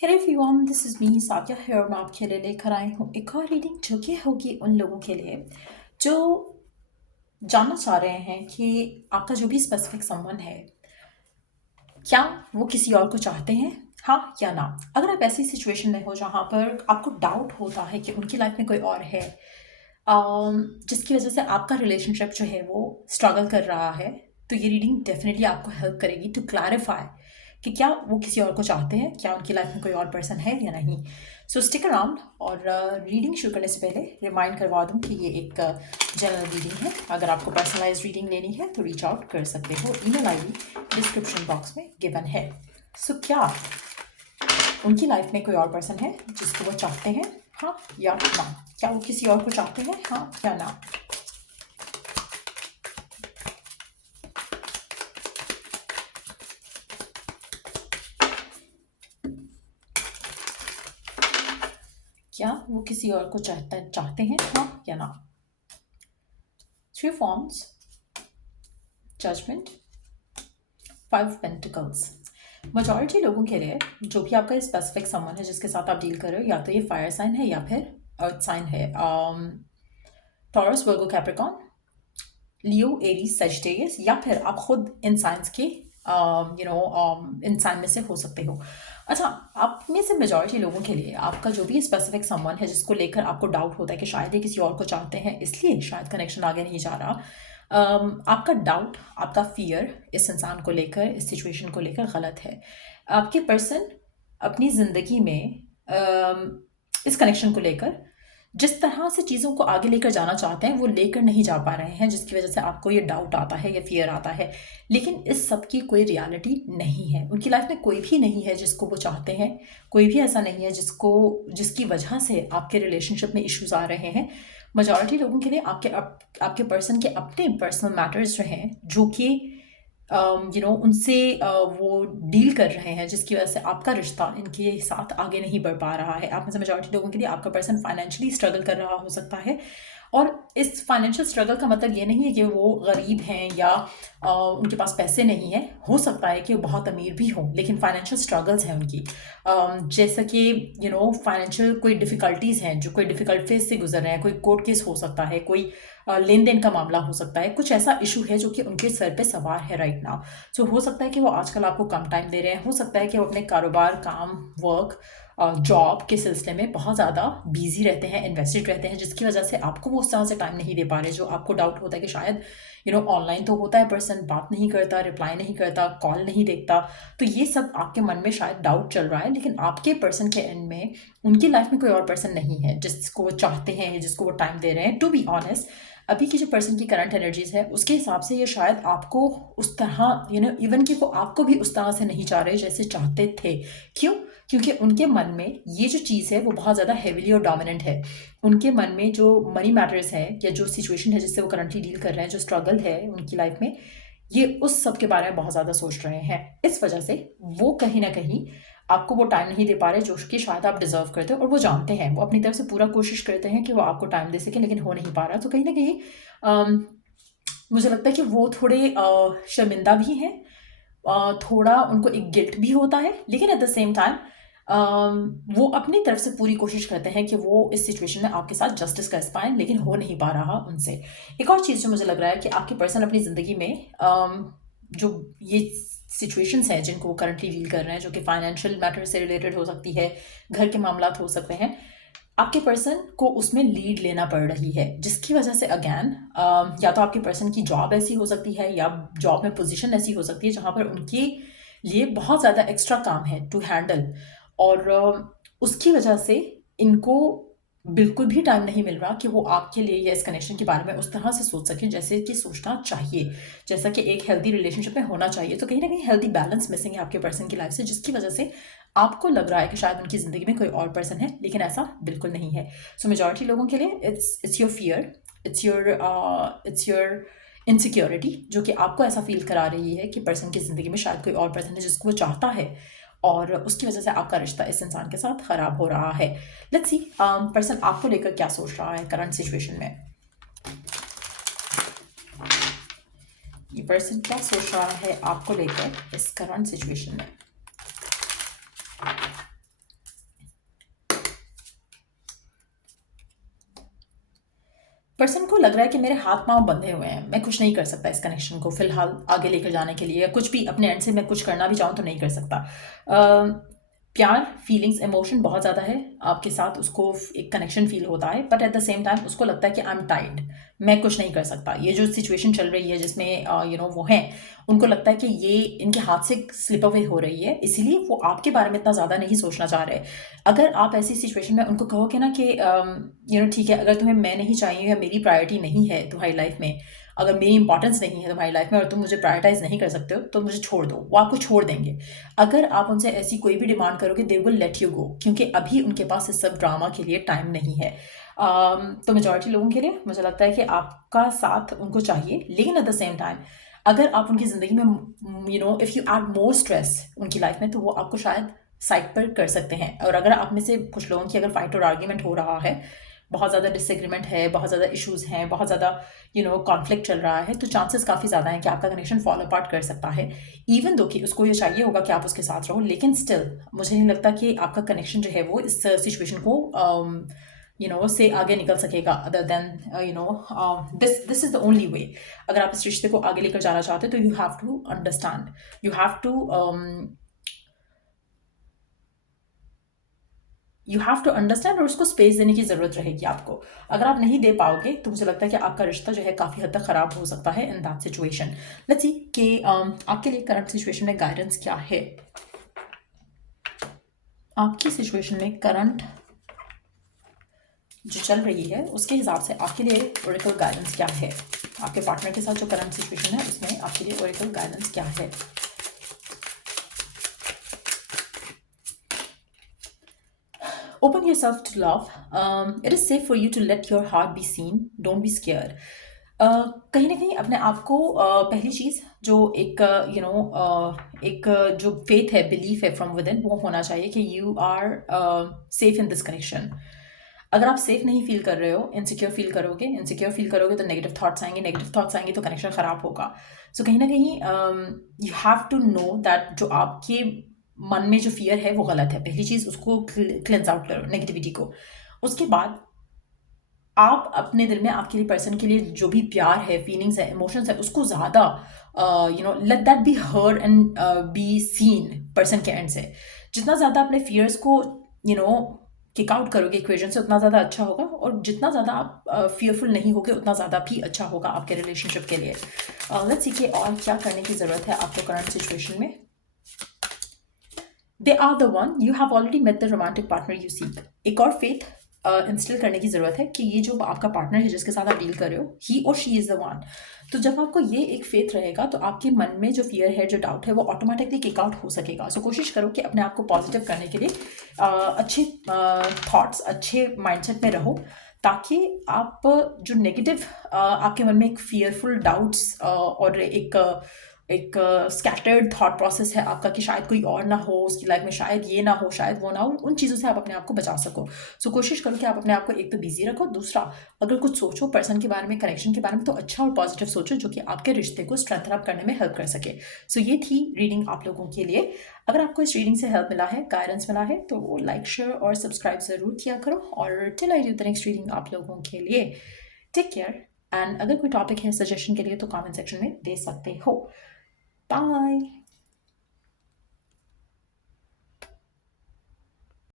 Hey everyone, this is me Sakiya है और मैं आपके लिए लेकर आई हूँ एक और रीडिंग जो कि होगी उन लोगों के लिए जो जानना चाह रहे हैं कि आपका जो भी स्पेसिफिक समवन है, क्या वो किसी और को चाहते हैं, हाँ या ना। अगर आप ऐसी सिचुएशन में हो जहाँ पर आपको डाउट होता है कि उनकी लाइफ में कोई और है, जिसकी वजह से आपका रिलेशनशिप जो है वो स्ट्रगल कर रहा है, तो ये रीडिंग डेफिनेटली आपको हेल्प करेगी टू क्लैरिफाई कि क्या वो किसी और को चाहते हैं, क्या उनकी लाइफ में कोई और पर्सन है या नहीं। सो स्टिक अराउंड। और रीडिंग शुरू करने से पहले रिमाइंड करवा दूं कि ये एक जनरल रीडिंग है। अगर आपको पर्सनलाइज रीडिंग लेनी है तो रीच आउट कर सकते हो। ईमेल आईडी डिस्क्रिप्शन बॉक्स में गिवन है। सो क्या उनकी लाइफ में कोई और पर्सन है जिसको वो चाहते हैं, हाँ या ना। क्या वो किसी और को चाहते हैं, हाँ या ना। क्या वो किसी और को चाहते हैं, हाँ या ना। Three forms, judgment, five pentacles. Majority लोगों के लिए जो भी आपका स्पेसिफिक समवन है जिसके साथ आप डील कर रहे हो, या तो ये फायर साइन है या फिर अर्थ साइन है। टॉरस, वर्गो, कैप्रिकॉन, लियो, एरीज, सेजिटेरियस, या फिर आप खुद इन साइंस के इन साइन में से हो सकते हो। अच्छा, आप में से मेजॉरिटी लोगों के लिए आपका जो भी स्पेसिफिक समवन है जिसको लेकर आपको डाउट होता है कि शायद ये किसी और को चाहते हैं, इसलिए शायद कनेक्शन आगे नहीं जा रहा। आपका डाउट, आपका फियर इस इंसान को लेकर, इस सिचुएशन को लेकर गलत है। आपके पर्सन अपनी ज़िंदगी में इस कनेक्शन को लेकर जिस तरह से चीज़ों को आगे लेकर जाना चाहते हैं वो लेकर नहीं जा पा रहे हैं, जिसकी वजह से आपको ये डाउट आता है, ये फियर आता है। लेकिन इस सब की कोई रियलिटी नहीं है। उनकी लाइफ में कोई भी नहीं है जिसको वो चाहते हैं। कोई भी ऐसा नहीं है जिसकी वजह से आपके रिलेशनशिप में इश्यूज आ रहे हैं। मेजॉरिटी लोगों के लिए आपके पर्सन के अपने पर्सनल मैटर्स जो हैं, जो कि उनसे वो डील कर रहे हैं, जिसकी वजह से आपका रिश्ता इनके साथ आगे नहीं बढ़ पा रहा है। आप में से मेजॉरिटी लोगों के लिए आपका पर्सन फाइनेंशियली स्ट्रगल कर रहा हो सकता है। और इस फाइनेंशियल स्ट्रगल का मतलब ये नहीं है कि वो गरीब हैं या उनके पास पैसे नहीं हैं। हो सकता है कि वो बहुत अमीर भी हों, लेकिन फाइनेंशियल स्ट्रगल्स हैं उनकी। जैसा कि फाइनेंशियल कोई डिफ़िकल्टीज़ हैं, जो कोई डिफ़िकल्ट फेज़ से गुजर रहे हैं। कोई कोर्ट केस हो सकता है, कोई लेन देन का मामला हो सकता है, कुछ ऐसा इशू है जो कि उनके सर पे सवार है राइट नाउ। सो हो सकता है कि वो आजकल आपको कम टाइम दे रहे हैं। हो सकता है कि वो अपने कारोबार, काम, वर्क, जॉब के सिलसिले में बहुत ज़्यादा बिजी रहते हैं, इन्वेस्टेड रहते हैं, जिसकी वजह से आपको वो उस तरह से टाइम नहीं दे पा रहे। जो आपको डाउट होता है कि शायद ऑनलाइन तो होता है पर्सन, बात नहीं करता, रिप्लाई नहीं करता, कॉल नहीं देखता। तो ये सब आपके मन में शायद डाउट चल रहा है, लेकिन आपके पर्सन के एंड में उनकी लाइफ में कोई और पर्सन नहीं है जिसको वो चाहते हैं, जिसको वो टाइम दे रहे हैं। टू बी ऑनेस्ट, अभी की जो पर्सन की करंट एनर्जीज है उसके हिसाब से ये शायद आपको उस तरह इवन कि वो आपको भी उस तरह से नहीं चाह रहे जैसे चाहते थे। क्यों? क्योंकि उनके मन में ये जो चीज़ है वो बहुत ज़्यादा हेविली और डोमिनेंट है। उनके मन में जो मनी मैटर्स है या जो सिचुएशन है जिससे वो करंटली डील कर रहे हैं, जो स्ट्रगल है उनकी लाइफ में, ये उस सब के बारे में बहुत ज़्यादा सोच रहे हैं। इस वजह से वो कहीं ना कहीं आपको वो टाइम नहीं दे पा रहे जो कि शायद आप डिजर्व करते हो। और वो जानते हैं, वो अपनी तरफ से पूरा कोशिश करते हैं कि वो आपको टाइम दे सकें, लेकिन हो नहीं पा रहा। तो कहीं ना कहीं अम, मुझे लगता है कि वो थोड़े शर्मिंदा भी हैं। थोड़ा उनको एक गिल्ट भी होता है, लेकिन एट द सेम टाइम वो अपनी तरफ से पूरी कोशिश करते हैं कि वो इस सिचुएशन में आपके साथ जस्टिस कर पाएँ, लेकिन हो नहीं पा रहा उनसे। एक और चीज़ जो मुझे लग रहा है कि आपके पर्सन अपनी ज़िंदगी में जो ये सिचुएशंस हैं जिनको वो करंटली डील कर रहे हैं, जो कि फाइनेंशियल मैटर से रिलेटेड हो सकती है, घर के मामलात हो सकते हैं, आपके पर्सन को उसमें लीड लेना पड़ रही है, जिसकी वजह से अगैन या तो आपके पर्सन की जॉब ऐसी हो सकती है या जॉब में पोजीशन ऐसी हो सकती है जहाँ पर उनके लिए बहुत ज़्यादा एक्स्ट्रा काम है टू हैंडल। और उसकी वजह से इनको बिल्कुल भी टाइम नहीं मिल रहा कि वो आपके लिए या इस कनेक्शन के बारे में उस तरह से सोच सकें जैसे कि सोचना चाहिए, जैसा कि एक हेल्दी रिलेशनशिप में होना चाहिए। तो कहीं ना कहीं हेल्दी बैलेंस मिसिंग है आपके पर्सन की लाइफ से, जिसकी वजह से आपको लग रहा है कि शायद उनकी ज़िंदगी में कोई और पर्सन है, लेकिन ऐसा बिल्कुल नहीं है। सो मेजॉरिटी लोगों के लिए it's your fear, it's your insecurity, जो कि आपको ऐसा फील करा रही है कि पर्सन की ज़िंदगी में शायद कोई और पर्सन है जिसको वो चाहता है, और उसकी वजह से आपका रिश्ता इस इंसान के साथ ख़राब हो रहा है। लेट्स सी पर्सन आपको लेकर क्या सोच रहा है करंट सिचुएशन में। ये पर्सन क्या सोच रहा है आपको लेकर इस करंट सिचुएशन में। पर्सन को लग रहा है कि मेरे हाथ पांव बंधे हुए हैं, मैं कुछ नहीं कर सकता इस कनेक्शन को फिलहाल आगे लेकर जाने के लिए, या कुछ भी अपने एंड से मैं कुछ करना भी चाहूँ तो नहीं कर सकता। प्यार, फीलिंग्स, इमोशन बहुत ज़्यादा है आपके साथ, उसको एक कनेक्शन फील होता है, but at the same time उसको लगता है कि आई एम टाइड, मैं कुछ नहीं कर सकता। ये जो सिचुएशन चल रही है जिसमें वो हैं, उनको लगता है कि ये इनके हाथ से स्लिप अवे हो रही है, इसीलिए वो आपके बारे में इतना ज़्यादा नहीं सोचना चाह रहे। अगर आप ऐसी सिचुएशन में उनको कहोगे ना कि ठीक है, अगर तुम्हें मैं नहीं चाहिए या मेरी प्रायोरिटी नहीं है तुम्हारी लाइफ में, अगर मेरी इंपॉर्टेंस नहीं है तुम्हारी लाइफ में और तुम मुझे प्रायोरिटाइज नहीं कर सकते हो तो मुझे छोड़ दो, वो आपको छोड़ देंगे। अगर आप उनसे ऐसी कोई भी डिमांड करोगे, they will let you go, क्योंकि अभी उनके पास इस सब ड्रामा के लिए टाइम नहीं है। तो मेजॉरिटी लोगों के लिए मुझे लगता है कि आपका साथ उनको चाहिए, लेकिन एट द सेम टाइम अगर आप उनकी ज़िंदगी में if you add more stress उनकी लाइफ में, तो वो आपको शायद साइड पर कर सकते हैं। और अगर आप में से कुछ लोगों की अगर फाइट और आर्ग्यूमेंट हो रहा है, बहुत ज़्यादा डिसएग्रीमेंट है, बहुत ज़्यादा इश्यूज हैं, बहुत ज़्यादा कॉन्फ्लिक्ट चल रहा है, तो चांसेस काफ़ी ज़्यादा हैं कि आपका कनेक्शन फॉलो अपार्ट कर सकता है। इवन दो कि उसको ये चाहिए होगा कि आप उसके साथ रहो, लेकिन स्टिल मुझे नहीं लगता कि आपका कनेक्शन जो है वो इस सिचुएशन को से आगे निकल सकेगा, other than this is the only way. अगर आप इस रिश्ते को आगे लेकर जाना चाहते हो तो you have to understand, you have to understand और उसको स्पेस देने की ज़रूरत रहेगी आपको। अगर आप नहीं दे पाओगे तो मुझे लगता है कि आपका रिश्ता जो है काफ़ी हद तक ख़राब हो सकता है in that situation. Let's see कि आपके लिए करंट सिचुएशन में गाइडेंस क्या है। आपकी सिचुएशन में करंट जो चल रही है उसके हिसाब से आपके लिए ओरेकल गाइडेंस क्या है। आपके पार्टनर के साथ जो करंट सिचुएशन है उसमें आपके लिए ओरेकल गाइडेंस क्या है। Open yourself to love. It is safe for you to let your heart be seen. Don't be scared. कहीं ना कहीं अपने आप को पहली चीज़ जो एक एक जो फेथ है, बिलीफ है फ्रॉम विद इन, वो होना चाहिए कि you are safe in this connection. अगर आप सेफ नहीं फील कर रहे हो, इनसिक्योर फील करोगे तो नेगेटिव थॉट्स आएंगे तो कनेक्शन ख़राब होगा। सो कहीं ना कहीं you have to know that जो आपके मन में जो फियर है वो गलत है। पहली चीज़ उसको क्लेंस आउट करो, नेगेटिविटी को। उसके बाद आप अपने दिल में आपके लिए पर्सन के लिए जो भी प्यार है, फीलिंग्स है, इमोशंस है, उसको ज़्यादा let that be heard and be seen person के एंड से। जितना ज़्यादा अपने फियर्स को किक आउट करोगे इक्वेशन से, उतना ज़्यादा अच्छा होगा। और जितना ज़्यादा आप फियरफुल नहीं होगे उतना ज़्यादा भी अच्छा होगा आपके रिलेशनशिप के लिए। लेट्स सी कि और क्या करने की ज़रूरत है आपको करंट सिचुएशन में। They are the one, you have already met the romantic partner you seek. एक और फेथ इंस्टिल करने की ज़रूरत है कि ये जो आपका पार्टनर है जिसके साथ आप डील कर रहे हो, ही और शी इज़ द वन। तो जब आपको ये एक फेथ रहेगा तो आपके मन में जो फियर है, जो डाउट है, वो ऑटोमेटिकली किक आउट हो सकेगा। सो कोशिश करो कि अपने आप को पॉजिटिव करने के लिए अच्छे थॉट्स, अच्छे माइंडसेट में रहो, ताकि आप जो नेगेटिव आपके मन में एक फियरफुल डाउट्स और एक स्कैटर्ड थॉट प्रोसेस है आपका कि शायद कोई और ना हो उसकी लाइफ में, शायद ये ना हो, शायद वो ना हो, उन चीज़ों से आप अपने आप को बचा सको। सो कोशिश करो कि आप अपने आप को एक तो बिजी रखो, दूसरा अगर कुछ सोचो पर्सन के बारे में, कनेक्शन के बारे में, तो अच्छा और पॉजिटिव सोचो जो कि आपके रिश्ते को स्ट्रेंथन अप करने में हेल्प कर सके। सो ये थी रीडिंग आप लोगों के लिए। अगर आपको इस रीडिंग से हेल्प मिला है, गाइडेंस मिला है, तो लाइक, शेयर और सब्सक्राइब ज़रूर किया करो। और till I do the next reading आप लोगों के लिए, टेक केयर। एंड अगर कोई टॉपिक है सजेशन के लिए तो कमेंट सेक्शन में दे सकते हो। Bye.